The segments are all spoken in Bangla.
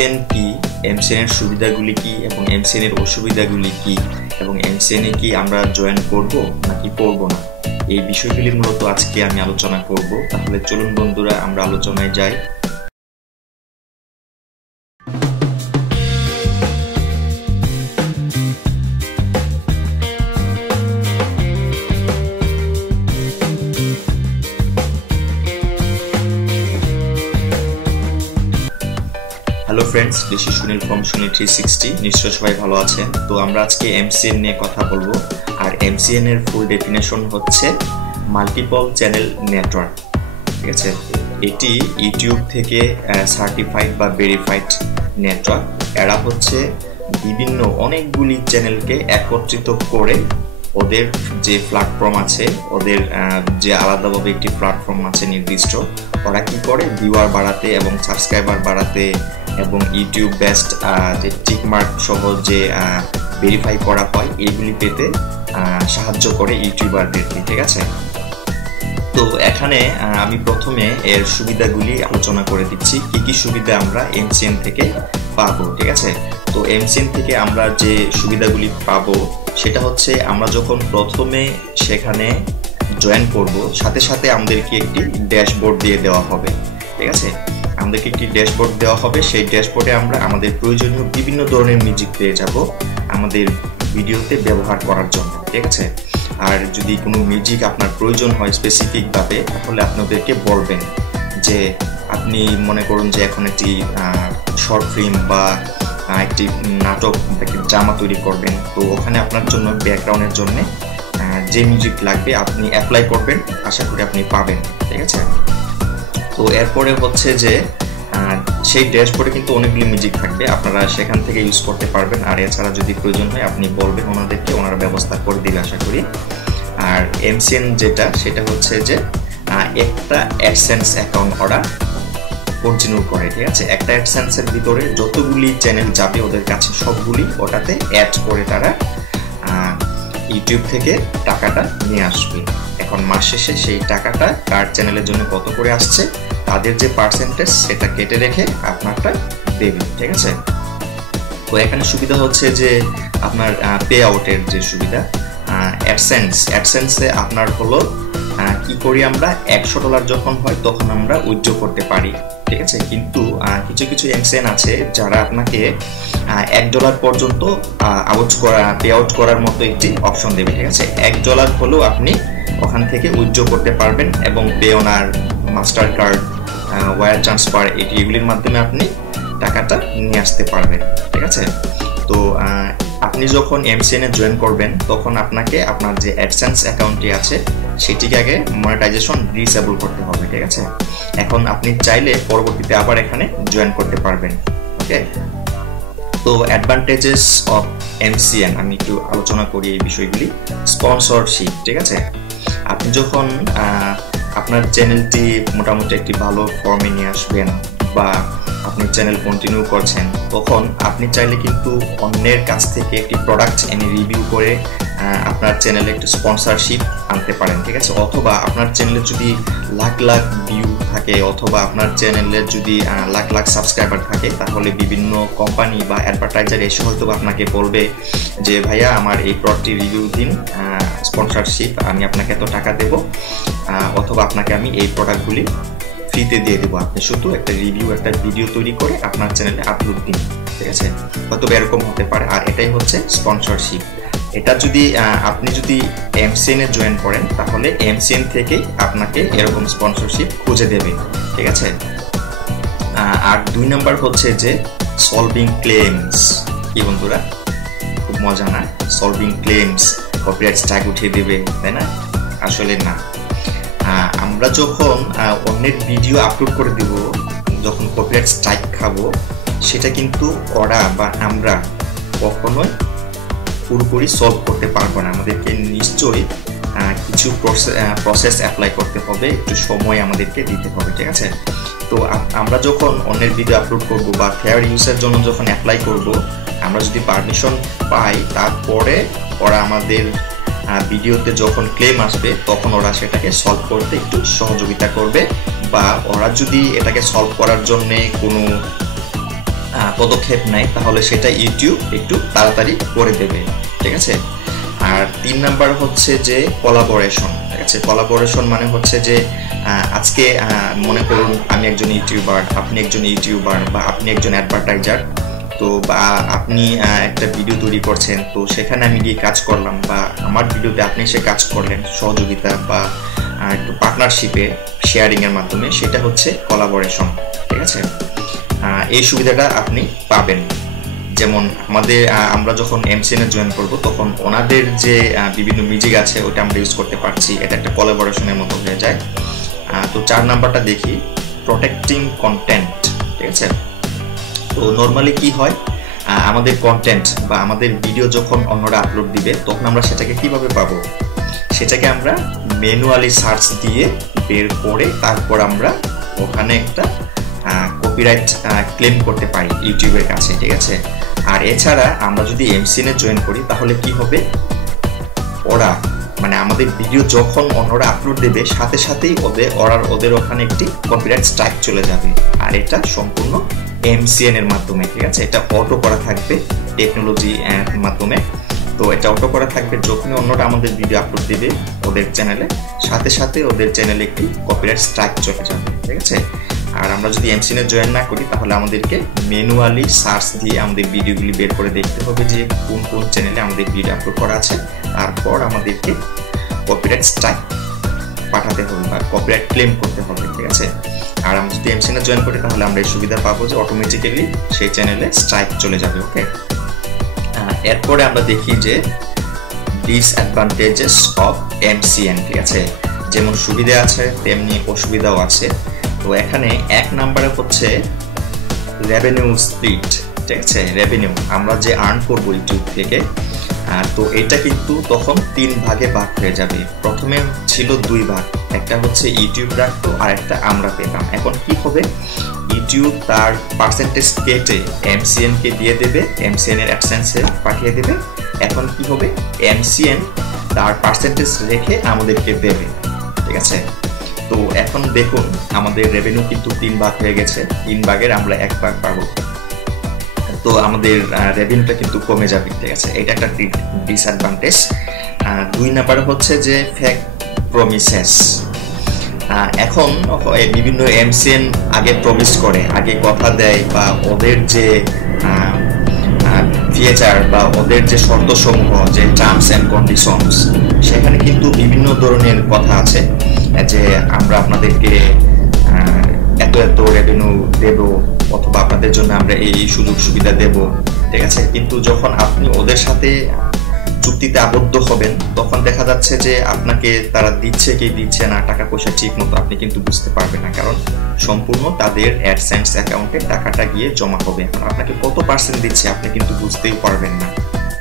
এমসিএন কি, এমসিএন এর সুবিধাগুলি কি এবং এমসিএন এর অসুবিধাগুলি কি এবং এমসিএন এ কি আমরা জয়েন করব নাকি করব না, এই বিষয়গুলি মূলত আজকে আমি আলোচনা করব। তাহলে চলুন বন্ধুরা আমরা আলোচনায় যাই। Hello friends, this is Sunil from Sunil 360। নিশ্চয় সবাই ভালো আছেন। তো আমরা আজকে এমসিএন নিয়ে কথা বলবো। আর এমসিএন এর ফুল ডেফিনেশন হচ্ছে মাল্টিপল চ্যানেল নেটওয়ার্ক। ঠিক আছে, এটি ইউটিউব থেকে সার্টিফাইড বা ভেরিফাইড নেটওয়ার্ক। এরা হচ্ছে বিভিন্ন অনেকগুলি চ্যানেলকে একত্রিত করে ওদের যে প্ল্যাটফর্ম আছে, ওদের যে আলাদাভাবে একটি প্ল্যাটফর্ম আছে নির্দিষ্ট, ওরা কি করে ভিউয়ার বাড়াতে এবং সাবস্ক্রাইবার বাড়াতে এবং ইউটিউব বেস্ট যে টিকমার্ক সহ যে ভেরিফাই করা হয় এইগুলি পেতে সাহায্য করে ইউটিউবারদেরকে। ঠিক আছে, তো এখানে আমি প্রথমে এর সুবিধাগুলি আলোচনা করে দিচ্ছি, কি কি সুবিধা আমরা এমসিএন থেকে পাবো। ঠিক আছে, তো এমসিএন থেকে আমরা যে সুবিধাগুলি পাবো সেটা হচ্ছে আমরা যখন প্রথমে সেখানে জয়েন করব, সাথে সাথে আমাদেরকে একটি ড্যাশবোর্ড দিয়ে দেওয়া হবে। ঠিক আছে, আমাদেরকে একটি ড্যাশবোর্ড দেওয়া হবে। সেই ড্যাশবোর্ডে আমরা আমাদের প্রয়োজনীয় বিভিন্ন ধরনের মিউজিক পেয়ে যাব আমাদের ভিডিওতে ব্যবহার করার জন্য। ঠিক আছে, আর যদি কোনো মিউজিক আপনার প্রয়োজন হয় স্পেসিফিকভাবে, তাহলে আপনাদেরকে বলবেন যে আপনি মনে করুন যে এখন একটি শর্ট ফিল্ম বা একটি নাটক, একটি ড্রামা তৈরি করবেন, তো ওখানে আপনার জন্য ব্যাকগ্রাউন্ডের জন্য যে মিউজিক লাগবে আপনি অ্যাপ্লাই করবেন, আশা করি আপনি পাবেন। ঠিক আছে, তো এরপরে হচ্ছে যে সেই ড্যাশবোর্ডে কিন্তু অনেকগুলি মিউজিক থাকবে, আপনারা সেখান থেকে ইউজ করতে পারবেন। আর এছাড়া যদি প্রয়োজন হয় আপনি বলবেন ওনাদেরকে, ওনারা ব্যবস্থা করে দিবে আশা করি। আর এমসিএন যেটা, সেটা হচ্ছে যে একটা অ্যাডসেন্স অ্যাকাউন্ট ওরা কন্টিনিউ করে। ঠিক আছে, একটা অ্যাডসেন্সের ভিতরে যতগুলি চ্যানেল যাবে ওদের কাছে সবগুলি ওটাতে অ্যাড করে তারা ইউটিউব থেকে টাকাটা নিয়ে আসবে। এখন মাস শেষে সেই টাকাটা কার চ্যানেলের জন্য কত করে আসছে তাদের যে পার্সেন্টেজ সেটা কেটে রেখে আপনারটা দেবে। ঠিক আছে, তো এখানে সুবিধা হচ্ছে যে আপনার পে আউটের যে সুবিধা, অ্যাডসেন্সে আপনার হলো কি করি আমরা, $100 যখন হয় তখন আমরা উইথড্র করতে পারি। ঠিক আছে, কিন্তু কিছু কিছু এমসিএন আছে যারা আপনাকে $1 পর্যন্ত পে আউট করার মতো একটি অপশন দেবে। ঠিক আছে, $1 হলেও আপনি ওখান থেকে উইথড্র করতে পারবেন এবং Payoneer, Mastercard, wire transfer এগুলির মাধ্যমে আপনি টাকাটা নিয়ে আসতে পারবেন। ঠিক আছে, তো আপনি যখন এমসিএন এ জয়েন করবেন তখন আপনাকে আপনার যে অ্যাডসেন্স অ্যাকাউন্টটি আছে সেটিকে আগে মনিটাইজেশন ডিসেবল করতে হবে। ঠিক আছে, এখন আপনি চাইলে পরবর্তীতে আবার এখানে জয়েন করতে পারবেন। ওকে, তো অ্যাডভান্টেজেস অফ এমসিএন আমি একটু আলোচনা করি এই বিষয়গুলি। স্পন্সরশিপ। ঠিক আছে, আপনি যখন আপনার চ্যানেলটি মোটামুটি একটি ভালো ফর্মে নিয়ে আসবেন বা আপনি চ্যানেল কন্টিনিউ করছেন, তখন আপনি চাইলে কিন্তু অন্যের কাছ থেকে একটি প্রোডাক্ট এনে রিভিউ করে আপনার চ্যানেলে একটু স্পন্সরশিপ আনতে পারেন। ঠিক আছে, অথবা আপনার চ্যানেলে যদি লাখ লাখ ভিউ থাকে অথবা আপনার চ্যানেলের যদি লাখ লাখ সাবস্ক্রাইবার থাকে, তাহলে বিভিন্ন কোম্পানি বা অ্যাডভার্টাইজার এসে হয়তো আপনাকে বলবে যে ভাইয়া আমার এই প্রোডাক্টটি রিভিউ দিন, স্পন্সরশিপ আমি আপনাকে এত টাকা দেব, অথবা আপনাকে আমি এই প্রোডাক্টগুলি ফ্রিতে দিয়ে দেবো, আপনি শুধু একটা রিভিউ, একটা ভিডিও তৈরি করে আপনার চ্যানেলে আপলোড দিন। ঠিক আছে, হয়তো এরকম হতে পারে। আর এটাই হচ্ছে স্পন্সরশিপ। এটা যদি আপনি যদি এমসিএন এ জয়েন করেন তাহলে এমসিএন থেকেই আপনাকে এরকম স্পন্সরশিপ খুঁজে দেবে। ঠিক আছে, আর 2 নম্বর হচ্ছে যে সলভিং ক্লেমস। কি বন্ধুরা, খুব মজা না? সলভিং ক্লেমস, কপিরাইট স্ট্রাইক উঠিয়ে দেবে, তাই না? আসলে না। আমরা যখন অন্যের ভিডিও আপলোড করে দিব, যখন কপিরাইট স্ট্রাইক খাবো, সেটা কিন্তু ওরা বা আমরা কখনোই পুরোপুরি সলভ করতে পারবো না। আমাদেরকে নিশ্চয়ই কিছু প্রসেস অ্যাপ্লাই করতে হবে, একটু সময় আমাদেরকে দিতে হবে। ঠিক আছে, তো আমরা যখন অন্যের ভিডিও আপলোড করব বা ফেয়ার ইউজের জন্য যখন অ্যাপ্লাই করব, আমরা যদি পারমিশন পাই, তারপরে ওরা আমাদের ভিডিওতে যখন ক্লেম আসবে তখন ওরা সেটাকে সলভ করতে একটু সহযোগিতা করবে, বা ওরা যদি এটাকে সলভ করার জন্য কোনো পদক্ষেপ নেয় তাহলে সেটা ইউটিউব একটু তাড়াতাড়ি করে দেবে, ঠিক আছে। আর 3 নাম্বার হচ্ছে যে কোলাবোরেশন, ঠিক আছে। কোলাবোরেশন মানে হচ্ছে যে আজকে মনে করুন আমি একজন ইউটিউবার, আপনি একজন ইউটিউবার, বা আপনি একজন অ্যাডভার্টাইজার, তো বা আপনি একটা ভিডিও তৈরি করছেন, তো সেখানে আমি গিয়ে কাজ করলাম, বা আমার ভিডিওতে আপনি এসে কাজ করলেন সহযোগিতা বা একটু পার্টনারশিপে শেয়ারিংয়ের মাধ্যমে, সেটা হচ্ছে কোলাবোরেশন, ঠিক আছে। এই সুবিধাটা আপনি পাবেন। যেমন আমরা যখন MCN এ জয়েন করব তখন ওনাদের যে বিভিন্ন মিউজিক আছে ওটা আমরা ইউজ করতে পারছি, এটা একটা কোলাবোরেশনের মতো হয়ে যায়। তো 4 নাম্বারটা দেখি, প্রোটেক্টিং কন্টেন্ট, ঠিক আছে। তো নর্মালি কি হয়, আমাদের কন্টেন্ট বা আমাদের ভিডিও যখন অন্যরা আপলোড দিবে তখন আমরা সেটাকে কিভাবে পাবো, সেটাকে আমরা ম্যানুয়ালি সার্চ দিয়ে বের করে তারপর আমরা ওখানে একটা কপিরাইট ক্লেম করতে পারি ইউটিউবের কাছে, ঠিক আছে। আর এছাড়া আমরা যদি MCN এ জয়েন করি তাহলে কি হবে, ওরা মানে আমাদের ভিডিও যখন অন্যরা আপলোড দেবে সাথে সাথেই ওদের ওখানে একটি কপিরাইট স্ট্রাইক চলে যাবে। আর এটা সম্পূর্ণ MCN এর মাধ্যমে, ঠিক আছে। এটা অটো করা থাকবে টেকনোলজি মাধ্যমে। তো এটা অটো করা থাকবে, যখনই অন্যরা আমাদের ভিডিও আপলোড দেবে ওদের চ্যানেলে সাথে সাথে ওদের চ্যানেলে একটি কপিরাইট স্ট্রাইক চলে যাবে, ঠিক আছে। আর আমরা যদি MCN এ জয়েন না করি তাহলে আমাদেরকে ম্যানুয়ালি সার্চ দিয়ে আমাদের ভিডিওগুলি বের করে দেখতে হবে যে কোন কোন চ্যানেলে আমাদের ভিডিও আপলোড করা আছে, তারপর আমাদেরকে কপিরাইট স্ট্রাইক পাঠাতে হবে বা কপিরাইট ক্লেম করতে হবে, ঠিক আছে। আর আমরা যদি MCN এ জয়েন করি তাহলে আমরা এই সুবিধা পাবো যে অটোমেটিক্যালি সেই চ্যানেলে স্ট্রাইক চলে যাবে, ওকে। এরপরে আমরা দেখি যে ডিসঅ্যাডভান্টেজেস অফ MCN, ঠিক আছে। যেমন সুবিধা আছে তেমনি অসুবিধাও আছে। তো এখানে 1 নাম্বারে হচ্ছে রেভিনিউ স্প্লিট, ঠিক আছে। রেভিনিউ আমরা যে আর্ন করব ইউটিউব থেকে, তো এটা কিন্তু তখন 3 ভাগে ভাগ হয়ে যাবে। প্রথমে ছিল 2 ভাগ, একটা হচ্ছে ইউটিউব রাখতো আর একটা আমরা পেতাম। এখন কি হবে, ইউটিউব তার পার্সেন্টেজ কেটে MCN কে দিয়ে দেবে, MCN এর অ্যাডসেন্সে পাঠিয়ে দেবে। এখন কি হবে, MCN তার পার্সেন্টেজ রেখে আমাদেরকে দেবে, ঠিক আছে। তো এখন দেখুন আমাদের রেভিনিউ কিন্তু 3 ভাগ হয়ে গেছে, 3 ভাগের আমরা 1 ভাগ পাবো। তো আমাদের রেভিনিউটা কিন্তু কমে যাবে, ঠিক আছে। এটা একটা ডিসঅ্যাডভান্টেজ। 2 নাম্বারে হচ্ছে যে ফেক প্রমিসেস। এখন বিভিন্ন MCN আগে প্রমিস করে, আগে কথা দেয়, বা ওদের যে ফিচার বা ওদের যে শর্তসমূহ, যে টার্মস অ্যান্ড কন্ডিশনস, সেখানে কিন্তু বিভিন্ন ধরনের কথা আছে যে আমরা আপনাদেরকে এত এত রেভিনিউ দেব, অথবা আপনাদের জন্য আমরা এই সুযোগ সুবিধা দেব, ঠিক আছে। কিন্তু যখন আপনি ওদের সাথে চুক্তিতে আবদ্ধ হবেন তখন দেখা যাচ্ছে যে আপনাকে তারা দিচ্ছে কি দিচ্ছে না, টাকা পয়সা ঠিক মতো আপনি কিন্তু বুঝতে পারবেন না, কারণ সম্পূর্ণ তাদের অ্যাডসেন্স অ্যাকাউন্টে টাকাটা গিয়ে জমা হবে। আপনাকে কত পার্সেন্ট দিচ্ছে আপনি কিন্তু বুঝতেই পারবেন না,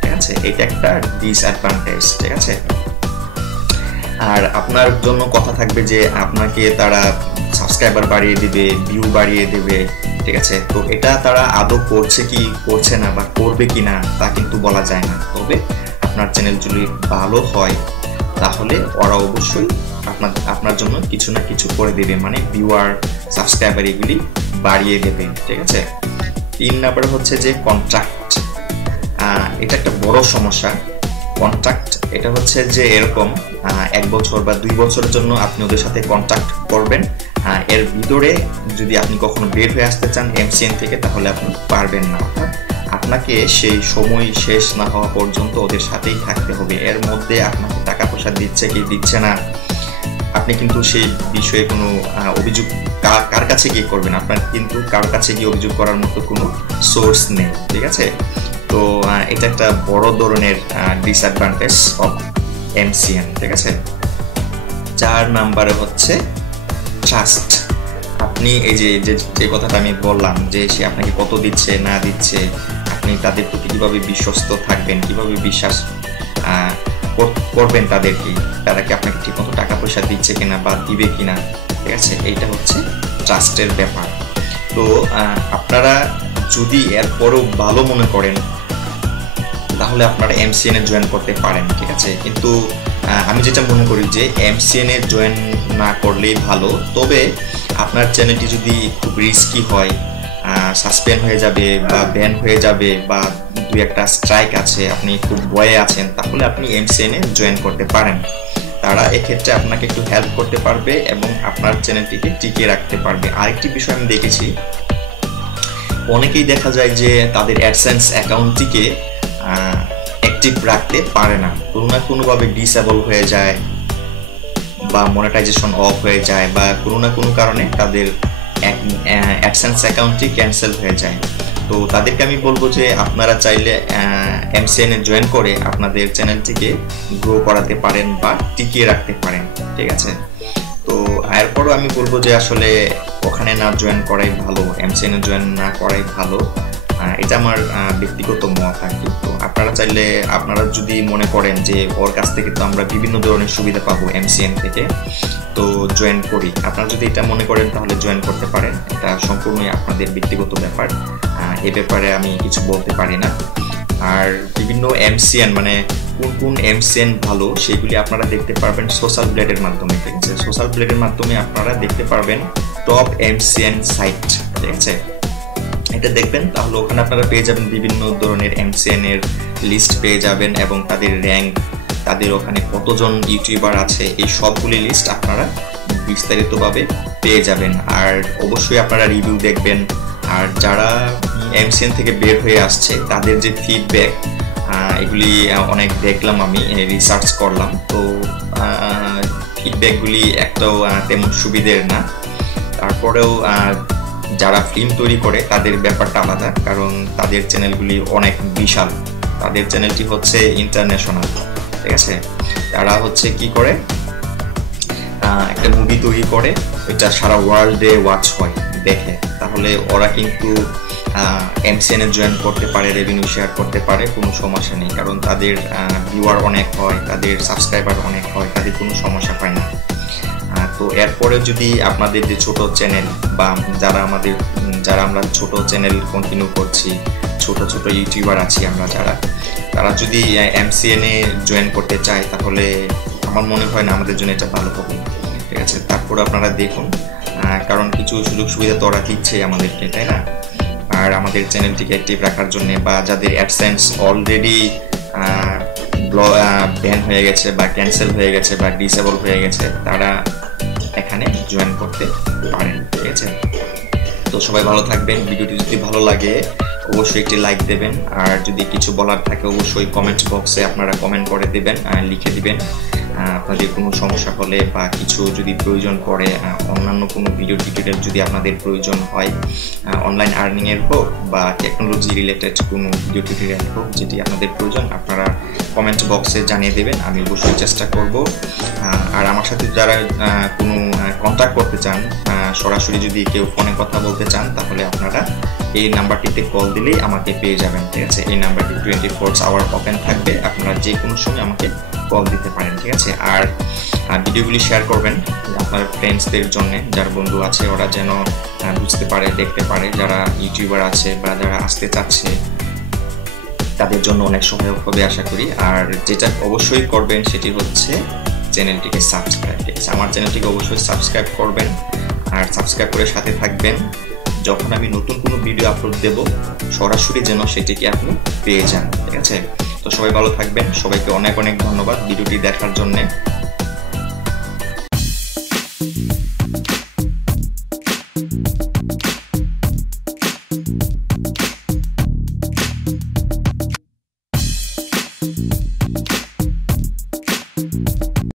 ঠিক আছে। এটা একটা ডিসঅ্যাডভান্টেজ, ঠিক আছে। আর আপনার জন্য কথা থাকবে যে আপনাকে তারা সাবস্ক্রাইবার বাড়িয়ে দিবে, ভিউ বাড়িয়ে দেবে, ঠিক আছে। তো এটা তারা আদৌ করছে কি করছে না বা করবে কি না তা কিন্তু বলা যায় না। তবে আপনার চ্যানেল যদি ভালো হয় তাহলে ওরা অবশ্যই আপনার জন্য কিছু না কিছু করে দেবে, মানে ভিউয়ার, সাবস্ক্রাইবার এগুলি বাড়িয়ে দেবে, ঠিক আছে। 3 নাম্বার হচ্ছে যে কন্ট্রাক্ট। এটা একটা বড় সমস্যা। কন্ট্রাক্ট এটা হচ্ছে যে এরকম 1 বছর বা 2 বছরের জন্য আপনি ওদের সাথে কন্ট্রাক্ট করবেন। এর ভিতরে যদি আপনি কখনো বের হয়ে আসতে চান MCN থেকে তাহলে আপনি পারবেন না, অর্থাৎ আপনাকে সেই সময় শেষ না হওয়া পর্যন্ত ওদের সাথেই থাকতে হবে। এর মধ্যে আপনাকে টাকা পয়সা দিচ্ছে কি দিচ্ছে না আপনি কিন্তু সেই বিষয়ে কোনো অভিযোগ কার কাছে গিয়ে করবেন, আপনার কিন্তু কারোর কাছে গিয়ে অভিযোগ করার মতো কোনো সোর্স নেই, ঠিক আছে। তো এটা একটা বড় ধরনের ডিসঅ্যাডভান্টেজ অফ MCN, ঠিক আছে। 4 নাম্বারে হচ্ছে ট্রাস্ট। আপনি এই যে কথাটা আমি বললাম যে সে আপনাকে কত দিচ্ছে না দিচ্ছে, আপনি তাদের প্রতি কিভাবে বিশ্বস্ত থাকবেন, কিভাবে বিশ্বাস করবেন তাদেরকে, তারা কি আপনাকে ঠিকমতো টাকা পয়সা দিচ্ছে কিনা বা দিবে কিনা, ঠিক আছে। এইটা হচ্ছে ট্রাস্টের ব্যাপার। তো আপনারা যদি এরপরেও ভালো মনে করেন তাহলে আপনারা MCN এ জয়েন করতে পারেন, ঠিক আছে। কিন্তু আমি যেটা মনে করি যে MCN এ জয়েন না করলেই ভালো। তবে আপনার চ্যানেলটি যদি খুব রিস্কি হয়, সাসপেন্ড হয়ে যাবে বা ব্যান হয়ে যাবে বা দুই একটা স্ট্রাইক আছে, আপনি খুব ভয়ে আছেন, তাহলে আপনি MCN এ জয়েন করতে পারেন। তারা এক্ষেত্রে আপনাকে একটু হেল্প করতে পারবে এবং আপনার চ্যানেলটিকে টিকিয়ে রাখতে পারবে। আরেকটি বিষয় আমি দেখেছি, অনেকেই দেখা যায় যে তাদের অ্যাডসেন্স অ্যাকাউন্টটিকে অ্যাক্টিভ রাখতে পারে না, কোনো না কোনোভাবে ডিসেবল হয়ে যায় বা মনিটাইজেশন অফ হয়ে যায় বা কোনো না কোনো কারণে তাদের অ্যাডসেন্স অ্যাকাউন্টটি ক্যান্সেল হয়ে যায়। তো তাদেরকে আমি বলবো যে আপনারা চাইলে MCN এ জয়েন করে আপনাদের চ্যানেলটিকে গ্রো করাতে পারেন বা টিকিয়ে রাখতে পারেন, ঠিক আছে। তো এরপরও আমি বলবো যে আসলে ওখানে না জয়েন করাই ভালো, MCN এ জয়েন না করাই ভালো, এটা আমার ব্যক্তিগত মত আর কি। তো আপনারা চাইলে, আপনারা যদি মনে করেন যে ওর কাছ থেকে তো আমরা বিভিন্ন ধরনের সুবিধা পাবো MCN থেকে, তো জয়েন করি, আপনারা যদি এটা মনে করেন তাহলে জয়েন করতে পারেন। এটা সম্পূর্ণই আপনাদের ব্যক্তিগত ব্যাপার, এ ব্যাপারে আমি কিছু বলতে পারি না। আর বিভিন্ন MCN মানে কোন কোন MCN ভালো সেগুলি আপনারা দেখতে পারবেন সোশ্যাল ব্লেডের মাধ্যমে, ঠিক আছে। সোশ্যাল ব্লেডের মাধ্যমে আপনারা দেখতে পারবেন টপ MCN সাইট, ঠিক আছে। এটা দেখবেন, তাহলে ওখানে আপনারা পেয়ে যাবেন বিভিন্ন ধরনের MCN এর লিস্ট পেয়ে যাবেন এবং তাদের র্যাঙ্ক, তাদের ওখানে কতজন ইউটিউবার আছে, এই সবগুলি লিস্ট আপনারা বিস্তারিতভাবে পেয়ে যাবেন। আর অবশ্যই আপনারা রিভিউ দেখবেন। আর যারা MCN থেকে বের হয়ে আসছে তাদের যে ফিডব্যাক, এগুলি অনেক দেখলাম, আমি রিসার্চ করলাম, তো ফিডব্যাকগুলি একটাও তেমন সুবিধের না। তারপরেও যারা ফিল্ম তৈরি করে তাদের ব্যাপারটা আলাদা, কারণ তাদের চ্যানেলগুলি অনেক বিশাল, তাদের চ্যানেলটি হচ্ছে ইন্টারন্যাশনাল, ঠিক আছে। তারা হচ্ছে কি করে, একটা মুভি তৈরি করে, এটা সারা ওয়ার্ল্ডে ওয়াচ হয়, দেখে, তাহলে ওরা কিন্তু MCN এ জয়েন করতে পারে, রেভিনিউ শেয়ার করতে পারে, কোনো সমস্যা নেই, কারণ তাদের ভিউয়ার অনেক হয়, তাদের সাবস্ক্রাইবার অনেক হয়, তাদের কোনো সমস্যা হয় না। তো এরপরে যদি আপনাদের যে ছোট চ্যানেল বা যারা আমরা ছোট চ্যানেল কন্টিনিউ করছি, ছোট ছোট ইউটিউবার আছি আমরা যারা, তারা যদি MCN এ জয়েন করতে চায় তাহলে আমার মনে হয় না আমাদের জন্য এটা ভালো হবে, ঠিক আছে। তারপরে আপনারা দেখুন, কারণ কিছু সুযোগ সুবিধা তো ওরা দিচ্ছে আমাদেরকে, তাই না। আর আমাদের চ্যানেলটিকে অ্যাক্টিভ রাখার জন্য বা যাদের অ্যাডসেন্স অলরেডি ব্যান হয়ে গেছে বা ক্যান্সেল হয়ে গেছে বা ডিসেবল হয়ে গেছে, তারা এখানে জয়েন করতে পারেন, ঠিক আছে। তো সবাই ভালো থাকবেন। ভিডিওটি যদি ভালো লাগে অবশ্যই একটি লাইক দেবেন, আর যদি কিছু বলার থাকে অবশ্যই কমেন্ট বক্সে আপনারা কমেন্ট করে দেবেন, লিখে দিবেন আপনাদের কোনো সমস্যা হলে বা কিছু যদি প্রয়োজন পড়ে, অন্যান্য কোনো ভিডিও টিউটোরিয়াল যদি আপনাদের প্রয়োজন হয়, অনলাইন আর্নিংয়ের হোক বা টেকনোলজি রিলেটেড কোনো ভিডিও টিউটোরিয়াল হোক, যেটি আপনাদের প্রয়োজন আপনারা কমেন্ট বক্সে জানিয়ে দেবেন, আমি অবশ্যই চেষ্টা করব। আর আমার সাথে যারা কোনো কন্ট্যাক্ট করতে চান, সরাসরি যদি কেউ ফোনে কথা বলতে চান, তাহলে আপনারা এই নাম্বারটিতে কল দিলেই আমাকে পেয়ে যাবেন, ঠিক আছে। এই নাম্বারটি 24 আওয়ার ওপেন থাকবে, আপনারা যে কোনো সময় আমাকে কল দিতে পারেন, ঠিক আছে। আর ভিডিওগুলি শেয়ার করবেন আপনার ফ্রেন্ডসদের জন্য, যার বন্ধু আছে ওরা যেন বুঝতে পারে, দেখতে পারে, যারা ইউটিউবার আছে বা যারা আসতে চাচ্ছে তাদের জন্য অনেক সহায়ক হবে আশা করি। আর যেটা অবশ্যই করবেন সেটি হচ্ছে চ্যানেলটিকে সাবস্ক্রাইব, ঠিক আছে। আমার চ্যানেলটিকে অবশ্যই সাবস্ক্রাইব করবেন আর সাবস্ক্রাইব করে সাথে থাকবেন, যখন আমি নতুন কোনো ভিডিও আপলোড দেব সরাসরি যেন সেটিকে আপনি পেয়ে যান, ঠিক আছে। তো সবাই ভালো থাকবেন, সবাইকে অনেক অনেক ধন্যবাদ ভিডিওটি দেখার জন্য।